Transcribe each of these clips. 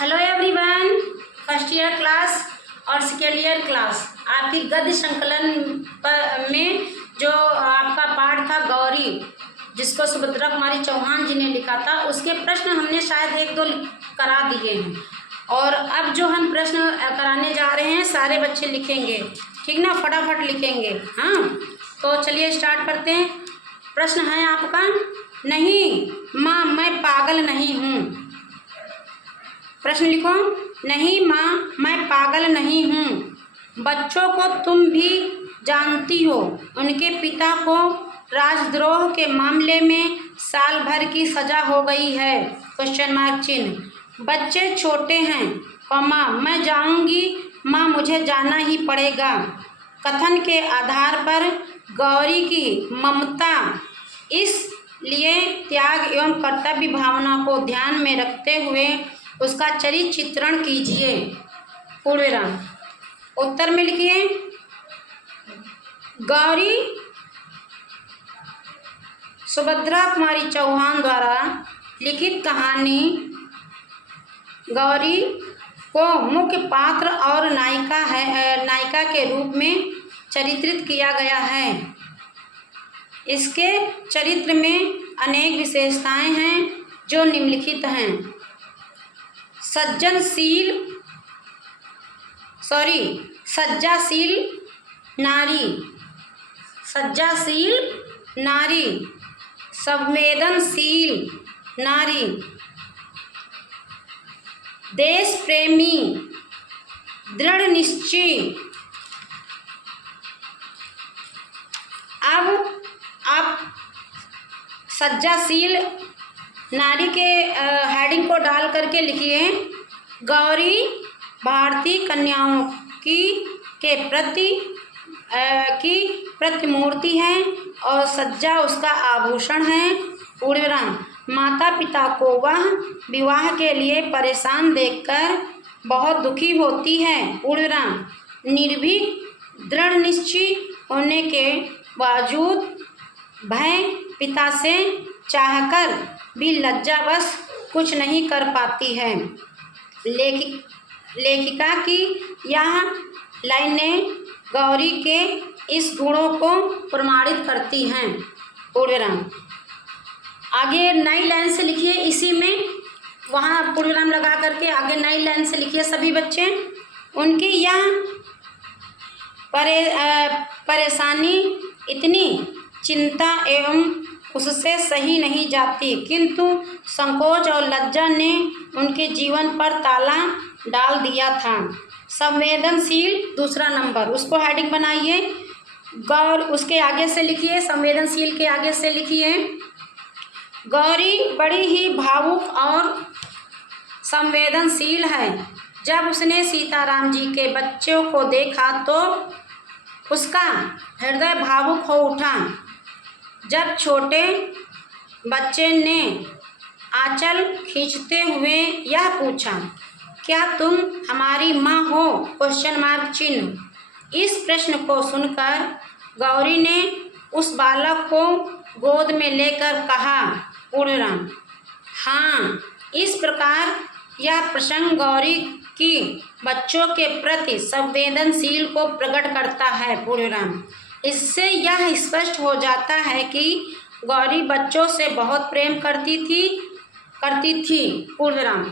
Hello everyone, first year class और second year class आपकी गद्य संकलन में जो आपका पाठ था गौरी, जिसको सुभद्रा कुमारी चौहान जी ने लिखा था, उसके प्रश्न हमने शायद एक दो करा दिए हैं और अब जो हम प्रश्न कराने जा रहे हैं सारे बच्चे लिखेंगे, ठीक ना? फटाफट लिखेंगे। हाँ, तो चलिए स्टार्ट करते हैं। प्रश्न है आपका, नहीं माँ मैं पागल नहीं हूँ। प्रश्न लिखो, नहीं माँ मैं पागल नहीं हूँ। बच्चों को तुम भी जानती हो, उनके पिता को राजद्रोह के मामले में साल भर की सजा हो गई है। क्वेश्चन मार्क चिन्ह। बच्चे छोटे हैं, कौमा मैं जाऊंगी माँ, मुझे जाना ही पड़ेगा। कथन के आधार पर गौरी की ममता, इसलिए त्याग एवं कर्तव्य भावना को ध्यान में रखते हुए उसका चरित्र चित्रण कीजिए। पूर्ण विराम। उत्तर में लिखिए, गौरी सुभद्रा कुमारी चौहान द्वारा लिखित कहानी गौरी को मुख्य पात्र और नायिका के रूप में चित्रित किया गया है। इसके चरित्र में अनेक विशेषताएं हैं जो निम्नलिखित हैं। सज्जाशील नारी, संवेदनशील नारी, देश प्रेमी, दृढ़ निश्चय। अब आप सज्जाशील नारी के हेडिंग को डाल करके लिखिए, गौरी भारतीय कन्याओं के प्रति की प्रतिमूर्ति है और सज्जा उसका आभूषण है। पूर्ण विराम। माता पिता को वह विवाह के लिए परेशान देखकर बहुत दुखी होती है। पूर्ण विराम। निर्भीक दृढ़ निश्चय होने के बावजूद भय पिता से चाहकर भी लज्जावश कुछ नहीं कर पाती है। लेखिका की यह लाइनें गौरी के इस गुणों को प्रमाणित करती हैं। पूर्ण विराम। आगे नई लाइन से लिखिए, इसी में वहाँ पूर्ण विराम लगा करके आगे नई लाइन से लिखिए सभी बच्चे। उनकी यह परेशानी इतनी चिंता एवं उससे सही नहीं जाती, किंतु संकोच और लज्जा ने उनके जीवन पर ताला डाल दिया था। संवेदनशील दूसरा नंबर, उसको हेडिंग बनाइए। गौर उसके आगे से लिखिए, संवेदनशील के आगे से लिखिए, गौरी बड़ी ही भावुक और संवेदनशील है। जब उसने सीताराम जी के बच्चों को देखा तो उसका हृदय भावुक हो उठा। जब छोटे बच्चे ने आंचल खींचते हुए यह पूछा, क्या तुम हमारी माँ हो? क्वेश्चन मार्क चिन्ह। इस प्रश्न को सुनकर गौरी ने उस बालक को गोद में लेकर कहा, पूर्ण विराम, हाँ। इस प्रकार यह प्रसंग गौरी की बच्चों के प्रति संवेदनशील को प्रकट करता है। पूर्ण विराम। इससे यह स्पष्ट हो जाता है कि गौरी बच्चों से बहुत प्रेम करती थी। पूर्ण विराम।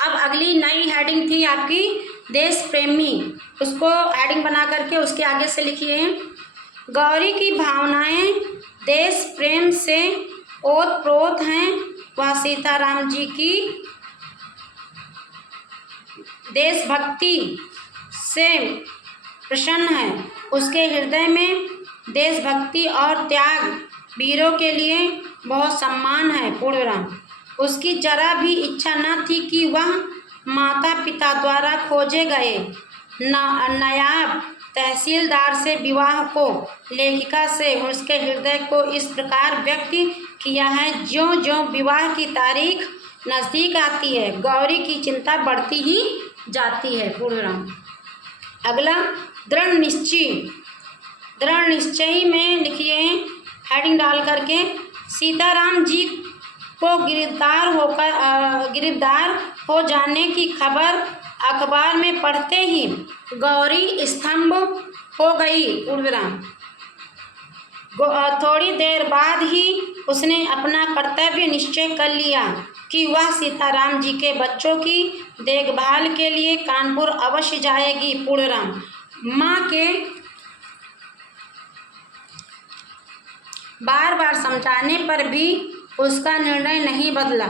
अब अगली नई हेडिंग थी आपकी देश प्रेमी, उसको हेडिंग बना करके उसके आगे से लिखिए, गौरी की भावनाएं देश प्रेम से ओतप्रोत हैं। वह सीताराम जी की देशभक्ति से प्रसन्न है। उसके हृदय में देशभक्ति और त्याग वीरों के लिए बहुत सम्मान है। पूर्ण विराम। उसकी जरा भी इच्छा न थी कि वह माता पिता द्वारा खोजे गए नायाब तहसीलदार से विवाह को। लेखिका से उसके हृदय को इस प्रकार व्यक्त किया है, ज्यों ज्यों विवाह की तारीख नज़दीक आती है गौरी की चिंता बढ़ती ही जाती है। पूर्ण विराम। अगला दृढ़ निश्चय में लिखिए हेडिंग डाल करके, सीताराम जी को गिरफ्तार हो जाने की खबर अखबार में पढ़ते ही गौरी स्तंभ हो गई। पूर्णविराम। थोड़ी देर बाद ही उसने अपना कर्तव्य निश्चय कर लिया कि वह सीताराम जी के बच्चों की देखभाल के लिए कानपुर अवश्य जाएगी। पूर्णविराम। माँ के बार बार समझाने पर भी उसका निर्णय नहीं बदला,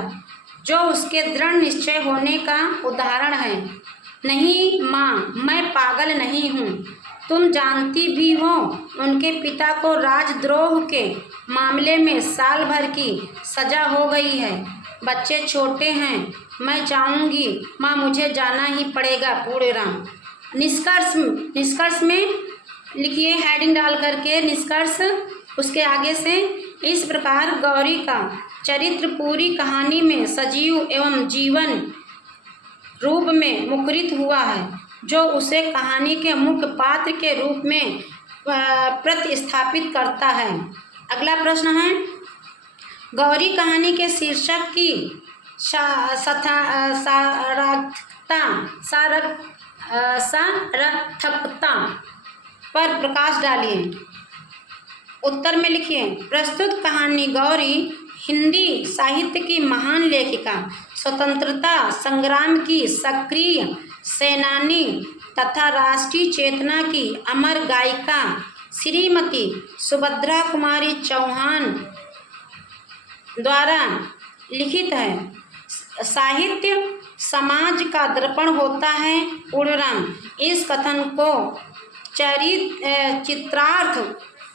जो उसके दृढ़ निश्चय होने का उदाहरण है। नहीं माँ, मैं पागल नहीं हूँ। तुम जानती भी हो उनके पिता को राजद्रोह के मामले में साल भर की सजा हो गई है। बच्चे छोटे हैं। मैं जाऊंगी माँ, मुझे जाना ही पड़ेगा। पूर्णविराम। निष्कर्ष में लिखिए, हेडिंग डाल करके निष्कर्ष। उसके आगे से इस प्रकार गौरी का चरित्र पूरी कहानी में सजीव एवं जीवन रूप में मुखरित हुआ है, जो उसे कहानी के मुख्य पात्र के रूप में प्रतिस्थापित करता है। अगला प्रश्न है, गौरी कहानी के शीर्षक की सार्थकता पर प्रकाश डालिए। उत्तर में लिखिए, प्रस्तुत कहानी गौरी हिंदी साहित्य की महान लेखिका, स्वतंत्रता संग्राम की सक्रिय सेनानी तथा राष्ट्रीय चेतना की अमर गायिका श्रीमती सुभद्रा कुमारी चौहान द्वारा लिखित है। साहित्य समाज का दर्पण होता है। पूर्णविराम। इस कथन को चित्रार्थ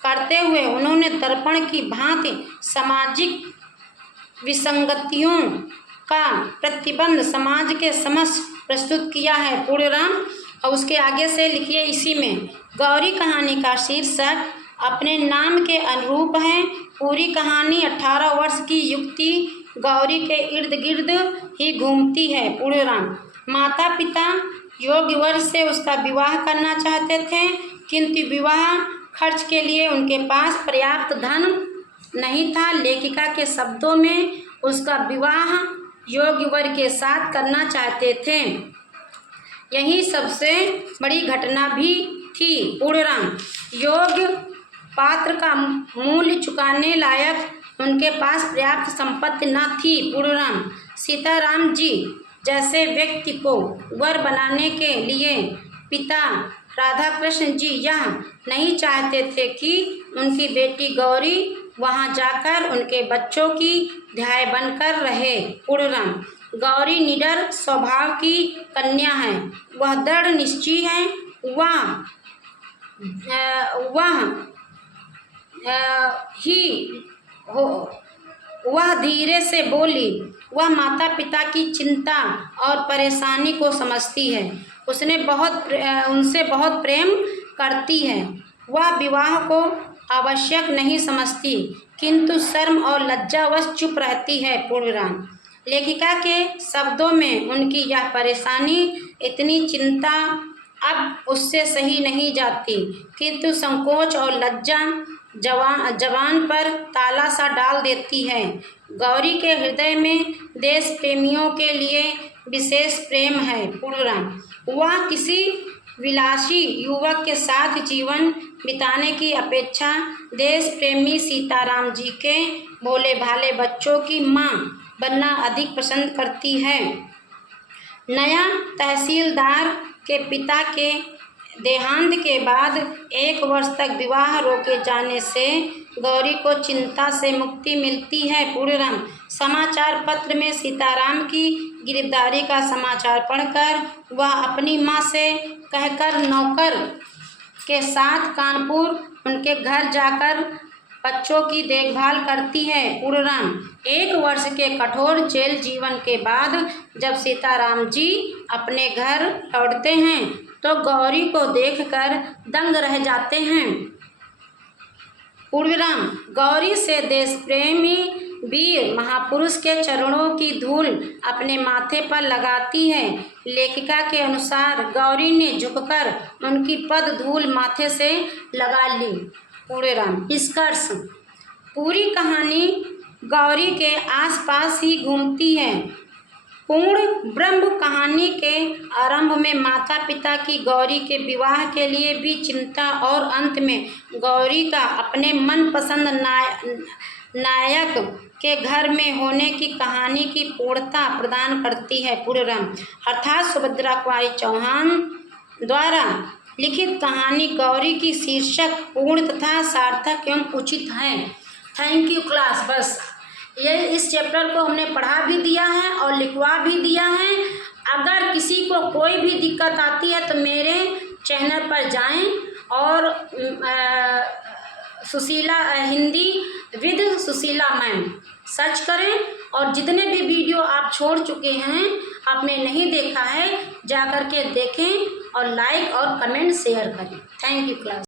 करते हुए उन्होंने दर्पण की भांति सामाजिक विसंगतियों का प्रतिबंध समाज के समक्ष प्रस्तुत किया है। पूर्णविराम। और उसके आगे से लिखिए, इसी में गौरी कहानी का शीर्षक अपने नाम के अनुरूप है। पूरी कहानी 18 वर्ष की युक्ति गौरी के इर्द गिर्द ही घूमती है। पूर्णविराम। माता पिता योग्य वर से उसका विवाह करना चाहते थे, किंतु विवाह खर्च के लिए उनके पास पर्याप्त धन नहीं था। लेखिका के शब्दों में उसका विवाह योग्य वर के साथ करना चाहते थे। यही सबसे बड़ी घटना भी थी। पूर्णविराम। योग्य पात्र का मूल्य चुकाने लायक उनके पास पर्याप्त संपत्ति न थी। पूर्णविराम। सीताराम जी जैसे व्यक्ति को वर बनाने के लिए पिता राधा कृष्ण जी यह नहीं चाहते थे कि उनकी बेटी गौरी वहां जाकर उनके बच्चों की ध्याय बनकर रहे। पूर्णविराम। गौरी निडर स्वभाव की कन्या है। वह दृढ़ निश्चयी है। वह धीरे से बोली। वह माता पिता की चिंता और परेशानी को समझती है। उनसे बहुत प्रेम करती है। वह विवाह को आवश्यक नहीं समझती, किंतु शर्म और लज्जावश चुप रहती है। पूर्णविराम। लेखिका के शब्दों में उनकी यह परेशानी, इतनी चिंता अब उससे सही नहीं जाती, किंतु संकोच और लज्जा जवान पर ताला सा डाल देती है। गौरी के हृदय में देश प्रेमियों के लिए विशेष प्रेम है। पूर्णविराम। वह किसी विलासी युवक के साथ जीवन बिताने की अपेक्षा देश प्रेमी सीताराम जी के भोले भाले बच्चों की मां बनना अधिक पसंद करती है। नया तहसीलदार के पिता के देहांत के बाद 1 वर्ष तक विवाह रोके जाने से गौरी को चिंता से मुक्ति मिलती है। पूर्णविराम। समाचार पत्र में सीताराम की गिरफ्तारी का समाचार पढ़कर वह अपनी मां से कहकर नौकर के साथ कानपुर उनके घर जाकर बच्चों की देखभाल करती है। पूर्णविराम। 1 वर्ष के कठोर जेल जीवन के बाद जब सीताराम जी अपने घर लौटते हैं तो गौरी को देखकर दंग रह जाते हैं। पूर्णविराम। गौरी से देश प्रेमी वीर महापुरुष के चरणों की धूल अपने माथे पर लगाती है। लेखिका के अनुसार गौरी ने झुककर उनकी पद धूल माथे से लगा ली। पूर्णविराम। निष्कर्ष। पूरी कहानी गौरी के आसपास ही घूमती है। पूर्ण ब्रह्म कहानी के आरंभ में माता पिता की गौरी के विवाह के लिए भी चिंता और अंत में गौरी का अपने मनपसंद नायक के घर में होने की कहानी की पूर्णता प्रदान करती है। पूर्णरम अर्थात सुभद्रा कुमारी चौहान द्वारा लिखित कहानी गौरी की शीर्षक पूर्ण तथा सार्थक एवं उचित है। Thank you class. बस ये इस चैप्टर को हमने पढ़ा भी दिया है और लिखवा भी दिया है। अगर किसी को कोई भी दिक्कत आती है तो मेरे चैनल पर जाएं और Sushila Hindi with Sushila ma'am search करें और जितने भी वीडियो आप छोड़ चुके हैं, आपने नहीं देखा है, जा कर के देखें और लाइक और कमेंट शेयर करें। Thank you class.